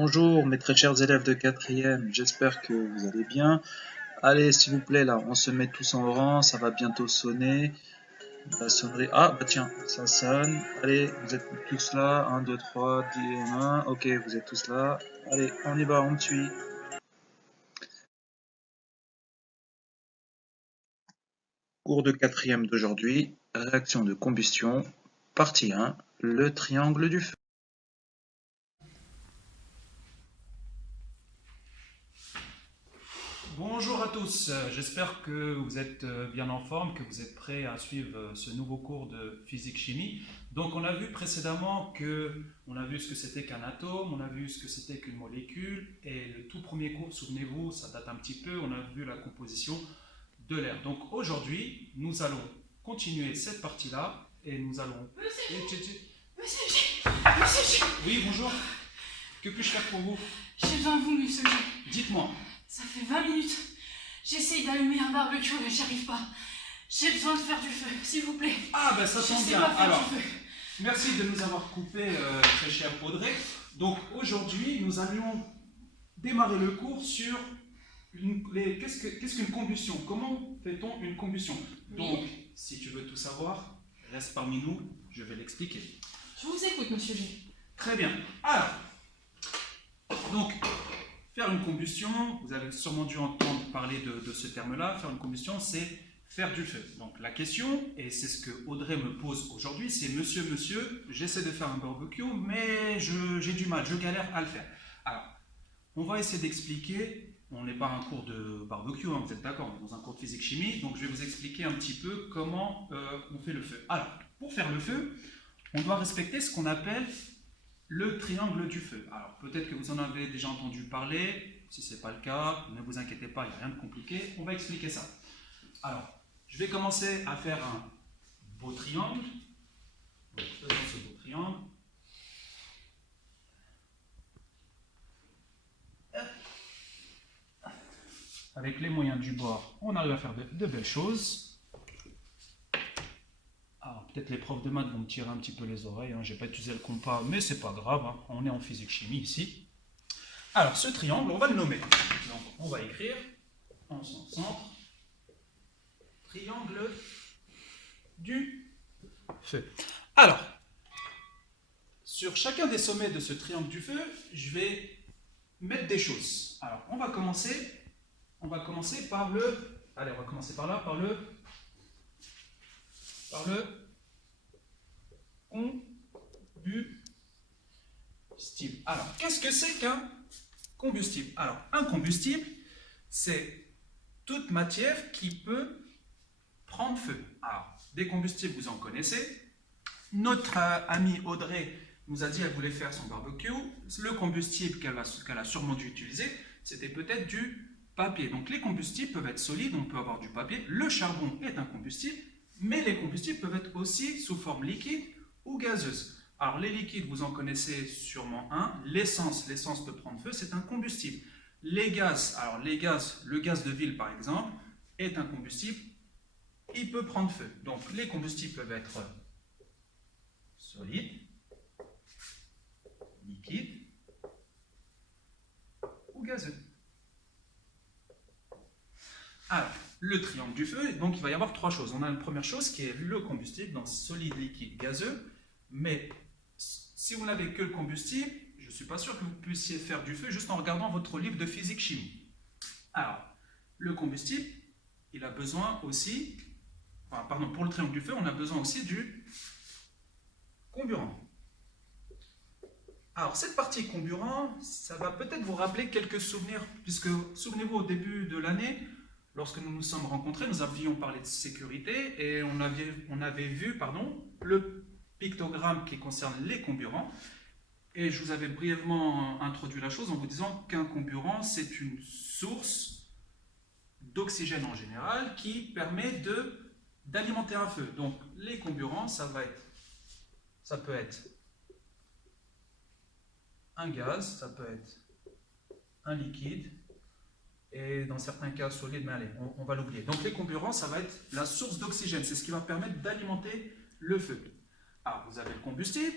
Bonjour mes très chers élèves de quatrième, j'espère que vous allez bien. Allez, s'il vous plaît, là, on se met tous en rang, ça va bientôt sonner. La sonnerie. Ah, bah tiens, ça sonne. Allez, vous êtes tous là. 1, 2, 3, 10, 1. Ok, vous êtes tous là. Allez, on y va, on me suit. Cours de quatrième d'aujourd'hui, réaction de combustion, partie 1, le triangle du feu. Bonjour à tous, j'espère que vous êtes bien en forme, que vous êtes prêts à suivre ce nouveau cours de physique-chimie. Donc on a vu précédemment on a vu ce que c'était qu'un atome, on a vu ce que c'était qu'une molécule, et le tout premier cours, souvenez-vous, ça date un petit peu, on a vu la composition de l'air. Donc aujourd'hui, nous allons continuer cette partie-là, et nous allons... Monsieur Et- G, Monsieur G, Monsieur G, Oui, bonjour, que puis-je faire pour vous? j'ai besoin de vous, Monsieur G. Dites-moi. Ça fait 20 minutes. J'essaye d'allumer un barbecue, mais j'y arrive pas. J'ai besoin de faire du feu, s'il vous plaît. Ah ben ça Je tombe sais bien. pas faire Alors, du feu. merci de nous avoir coupé, très cher Audrey. Donc aujourd'hui, nous allions démarrer le cours sur qu'est-ce qu'une combustion. Comment fait-on une combustion? Donc, si tu veux tout savoir, reste parmi nous, je vais l'expliquer. Je vous écoute, Monsieur G. Très bien. Alors, donc, faire une combustion, vous avez sûrement dû entendre parler de ce terme-là. Faire une combustion, c'est faire du feu. Donc la question, et c'est ce que Audrey me pose aujourd'hui, c'est monsieur, j'essaie de faire un barbecue, mais j'ai du mal, je galère à le faire. Alors, on va essayer d'expliquer, on n'est pas un cours de barbecue, hein, vous êtes d'accord, on est dans un cours de physique-chimie, donc je vais vous expliquer un petit peu comment on fait le feu. Alors, pour faire le feu, on doit respecter ce qu'on appelle le triangle du feu. Alors, peut-être que vous en avez déjà entendu parler. Si ce n'est pas le cas, ne vous inquiétez pas, il n'y a rien de compliqué. On va expliquer ça. Alors, je vais commencer à faire un beau triangle. Donc, faisons ce beau triangle. Avec les moyens du bord, on arrive à faire de belles choses. Alors, peut-être les profs de maths vont me tirer un petit peu les oreilles. Hein. Je n'ai pas utilisé le compas, mais c'est pas grave. Hein. On est en physique-chimie ici. Alors, ce triangle, on va le nommer. Donc, on va écrire en son centre triangle du feu. Alors, sur chacun des sommets de ce triangle du feu, je vais mettre des choses. Alors, on va commencer par le... Allez, on va commencer par là, par le combustible. Alors, qu'est-ce que c'est qu'un combustible? Alors, un combustible, c'est toute matière qui peut prendre feu. Alors, des combustibles, vous en connaissez. Notre amie Audrey nous a dit qu'elle voulait faire son barbecue. Le combustible qu'elle a sûrement dû utiliser, c'était peut-être du papier. Donc, les combustibles peuvent être solides, on peut avoir du papier. Le charbon est un combustible, mais les combustibles peuvent être aussi sous forme liquide ou gazeuse. Alors, les liquides, vous en connaissez sûrement un. L'essence peut prendre feu, c'est un combustible. Les gaz, alors le gaz de ville par exemple, est un combustible, il peut prendre feu. Donc, les combustibles peuvent être solides, liquides ou gazeux. Alors, le triangle du feu, donc il va y avoir trois choses. On a une première chose qui est le combustible, donc solide, liquide, gazeux. Mais si vous n'avez que le combustible, je ne suis pas sûr que vous puissiez faire du feu juste en regardant votre livre de physique-chimie. Alors, le combustible, il a besoin aussi, pour le triangle du feu, on a besoin aussi du comburant. Alors, cette partie comburant, ça va peut-être vous rappeler quelques souvenirs, puisque, souvenez-vous, au début de l'année, lorsque nous nous sommes rencontrés, nous avions parlé de sécurité et on avait vu le pictogramme qui concerne les comburants. Et je vous avais brièvement introduit la chose en vous disant qu'un comburant, c'est une source d'oxygène en général qui permet d'alimenter un feu. Donc, les comburants, ça peut être un gaz, ça peut être un liquide, et dans certains cas solide, mais allez, on va l'oublier. Donc les comburants, ça va être la source d'oxygène, c'est ce qui va permettre d'alimenter le feu. Alors vous avez le combustible,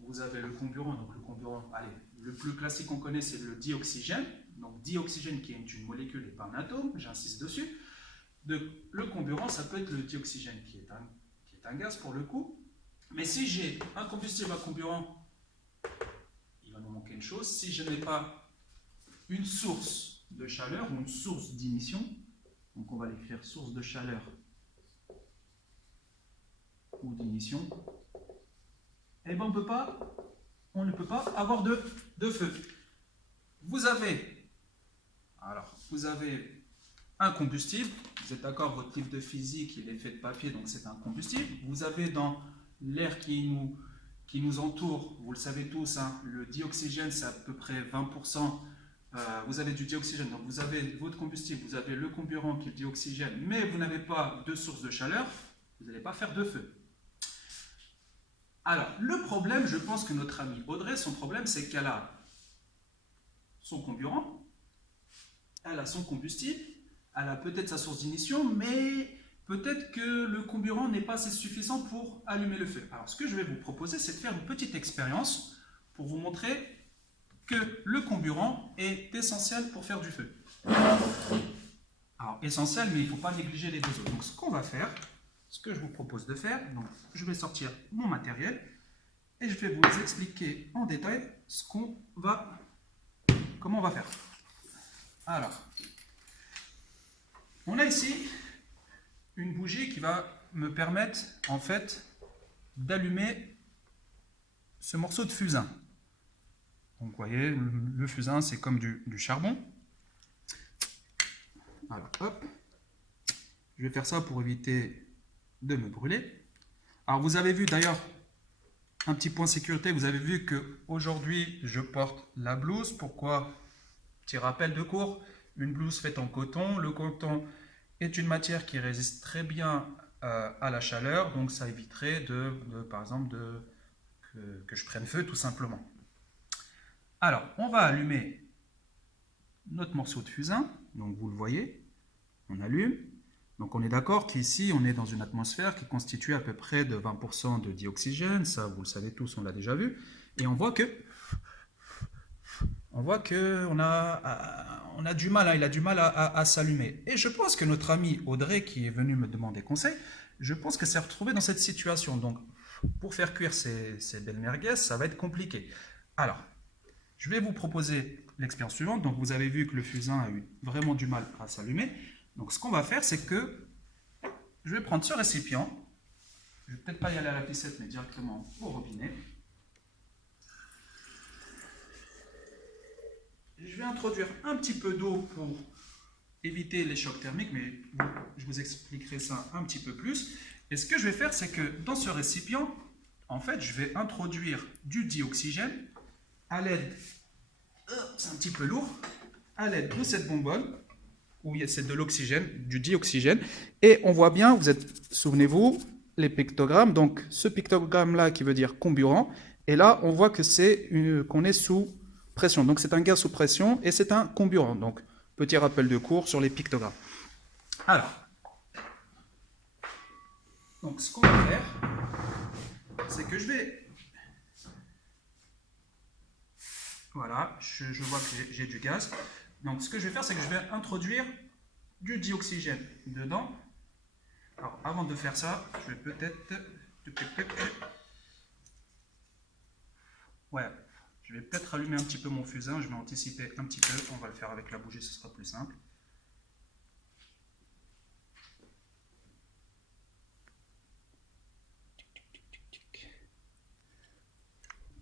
vous avez le comburant, donc le comburant, allez, le plus classique qu'on connaît, c'est le dioxygène. Donc dioxygène qui est une molécule et pas un atome, j'insiste dessus. Le comburant, ça peut être le dioxygène qui est un gaz pour le coup. Mais si j'ai un combustible à comburant, il va nous manquer une chose. Si je n'ai pas une source de chaleur ou une source d'émission, donc on va l'écrire source de chaleur ou d'émission, eh ben on ne peut pas avoir de feu. Vous avez un combustible, vous êtes d'accord, votre livre de physique il est fait de papier, donc c'est un combustible. Vous avez dans l'air qui nous entoure, vous le savez tous, hein, le dioxygène c'est à peu près 20%. Vous avez du dioxygène, donc vous avez votre combustible, vous avez le comburant qui est le dioxygène, mais vous n'avez pas de source de chaleur, vous n'allez pas faire de feu. Alors, le problème, je pense que notre amie Audrey, son problème, c'est qu'elle a son comburant, elle a son combustible, elle a peut-être sa source d'ignition, mais peut-être que le comburant n'est pas assez suffisant pour allumer le feu. Alors, ce que je vais vous proposer, c'est de faire une petite expérience pour vous montrer que le comburant est essentiel pour faire du feu. Alors, essentiel, mais il ne faut pas négliger les deux autres. Donc, ce qu'on va faire, ce que je vous propose de faire, donc, je vais sortir mon matériel et je vais vous expliquer en détail comment on va faire. Alors, on a ici une bougie qui va me permettre, en fait, d'allumer ce morceau de fusain. Donc, vous voyez, le fusain, c'est comme du charbon. Alors, hop. Je vais faire ça pour éviter de me brûler. Alors, vous avez vu d'ailleurs, un petit point sécurité, vous avez vu qu'aujourd'hui, je porte la blouse. Pourquoi? Petit rappel de cours, une blouse faite en coton. Le coton est une matière qui résiste très bien à la chaleur, donc ça éviterait par exemple, que je prenne feu tout simplement. Alors, on va allumer notre morceau de fusain. Donc, vous le voyez, on allume. Donc, on est d'accord qu'ici, on est dans une atmosphère qui constitue à peu près de 20% de dioxygène. Ça, vous le savez tous, on l'a déjà vu. Et on voit que on a du mal, hein, il a du mal à s'allumer. Et je pense que notre amie Audrey, qui est venue me demander conseil, je pense qu'elle s'est retrouvée dans cette situation. Donc, pour faire cuire ces belles merguez, ça va être compliqué. Alors, je vais vous proposer l'expérience suivante. Donc, vous avez vu que le fusain a eu vraiment du mal à s'allumer. Donc, ce qu'on va faire, c'est que je vais prendre ce récipient. Je ne vais peut-être pas y aller à la piscette, mais directement au robinet. Je vais introduire un petit peu d'eau pour éviter les chocs thermiques, mais je vous expliquerai ça un petit peu plus. Et ce que je vais faire, c'est que dans ce récipient, en fait, je vais introduire du dioxygène à l'aide, c'est un petit peu lourd, à l'aide de cette bonbonne, où c'est de l'oxygène, du dioxygène. Et on voit bien, souvenez-vous, les pictogrammes. Donc, ce pictogramme-là qui veut dire comburant. Et là, on voit que qu'on est sous pression. Donc, c'est un gaz sous pression et c'est un comburant. Donc, petit rappel de cours sur les pictogrammes. Alors, donc ce qu'on va faire, c'est que je vais... Voilà, je vois que j'ai du gaz. Donc, ce que je vais faire, c'est que je vais introduire du dioxygène dedans. Alors, avant de faire ça, je vais peut-être... Ouais, je vais peut-être allumer un petit peu mon fusain. Je vais anticiper un petit peu. On va le faire avec la bougie, ce sera plus simple.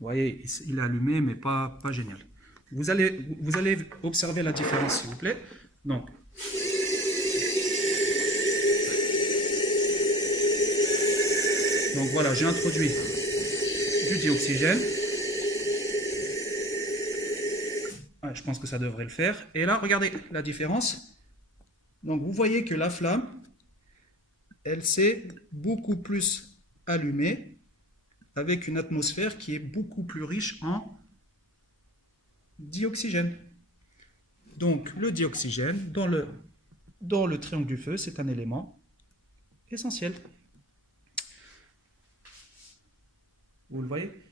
Vous voyez, il est allumé, mais pas génial. Vous allez observer la différence, s'il vous plaît. Donc, voilà, j'ai introduit du dioxygène. Ouais, je pense que ça devrait le faire. Et là, regardez la différence. Donc, vous voyez que la flamme, elle s'est beaucoup plus allumée avec une atmosphère qui est beaucoup plus riche en dioxygène. Donc, le dioxygène, dans le triangle du feu, c'est un élément essentiel. Vous le voyez?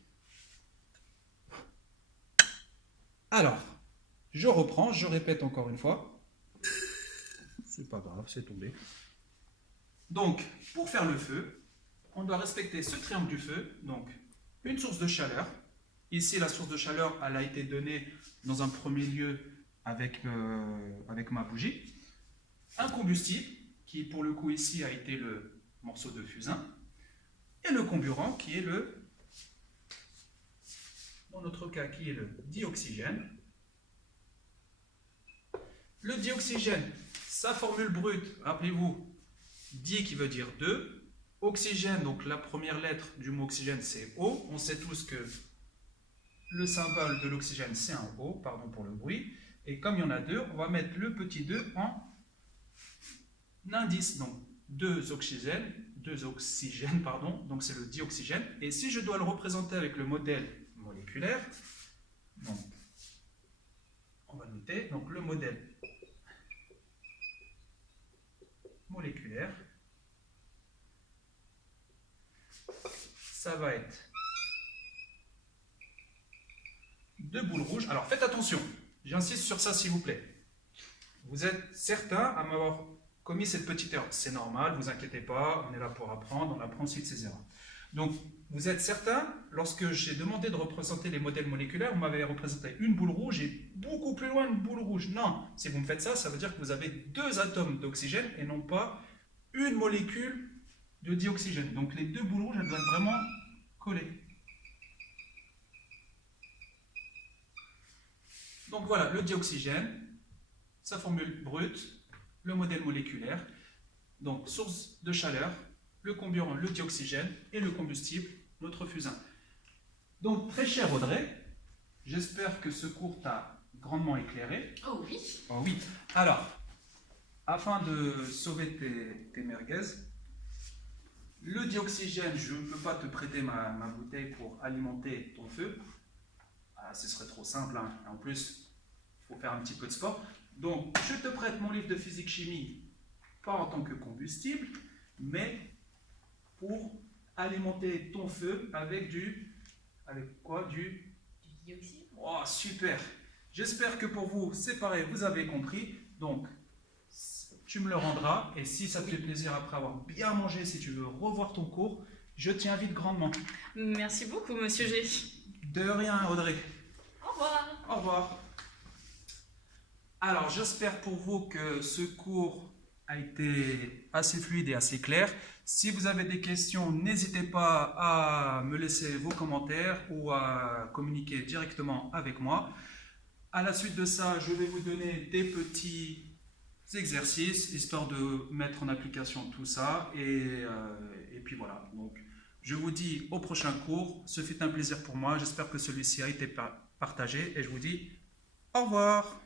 Alors, je reprends, je répète encore une fois. C'est pas grave, c'est tombé. Donc, pour faire le feu, on doit respecter ce triangle du feu. Donc, une source de chaleur. Ici, la source de chaleur, elle a été donnée dans un premier lieu avec ma bougie. Un combustible, qui pour le coup ici a été le morceau de fusain. Et le comburant, qui est dans notre cas, qui est le dioxygène. Le dioxygène, sa formule brute, rappelez-vous, di qui veut dire 2. Oxygène, donc la première lettre du mot oxygène, c'est O. On sait tous que le symbole de l'oxygène, c'est un O, pardon pour le bruit. Et comme il y en a deux, on va mettre le petit 2 en indice. Donc, deux oxygènes, pardon, donc c'est le dioxygène. Et si je dois le représenter avec le modèle moléculaire, donc, on va noter, donc le modèle moléculaire, ça va être deux boules rouges. Alors faites attention, j'insiste sur ça s'il vous plaît. Vous êtes certain à m'avoir commis cette petite erreur. C'est normal, vous inquiétez pas, on est là pour apprendre, on apprend aussi de ses erreurs. Donc vous êtes certain, lorsque j'ai demandé de représenter les modèles moléculaires, vous m'avez représenté une boule rouge et beaucoup plus loin une boule rouge. Non, si vous me faites ça, ça veut dire que vous avez deux atomes d'oxygène et non pas une molécule de dioxygène. Donc les deux boules rouges, elles doivent vraiment coller. Donc voilà, le dioxygène, sa formule brute, le modèle moléculaire, donc source de chaleur, le comburant, le dioxygène, et le combustible, notre fusain. Donc très cher Audrey, j'espère que ce cours t'a grandement éclairé. Oh oui. Oh oui. Alors, afin de sauver tes merguez, le dioxygène, je ne peux pas te prêter ma bouteille pour alimenter ton feu. Ah, ce serait trop simple, hein. En plus, il faut faire un petit peu de sport. Donc, je te prête mon livre de physique-chimie, pas en tant que combustible, mais pour alimenter ton feu avec avec quoi? Du dioxyde. Oh, super! J'espère que pour vous, c'est pareil, vous avez compris. Donc, tu me le rendras. Et si ça te fait plaisir après avoir bien mangé, si tu veux revoir ton cours, je t'y invite grandement. Merci beaucoup, monsieur G. De rien, Audrey. Au revoir. Au revoir. Alors, j'espère pour vous que ce cours a été assez fluide et assez clair. Si vous avez des questions, n'hésitez pas à me laisser vos commentaires ou à communiquer directement avec moi. À la suite de ça, je vais vous donner des petits exercices, histoire de mettre en application tout ça. Et puis voilà. Donc, je vous dis au prochain cours. Ce fut un plaisir pour moi. J'espère que celui-ci a été partagé. Et je vous dis au revoir.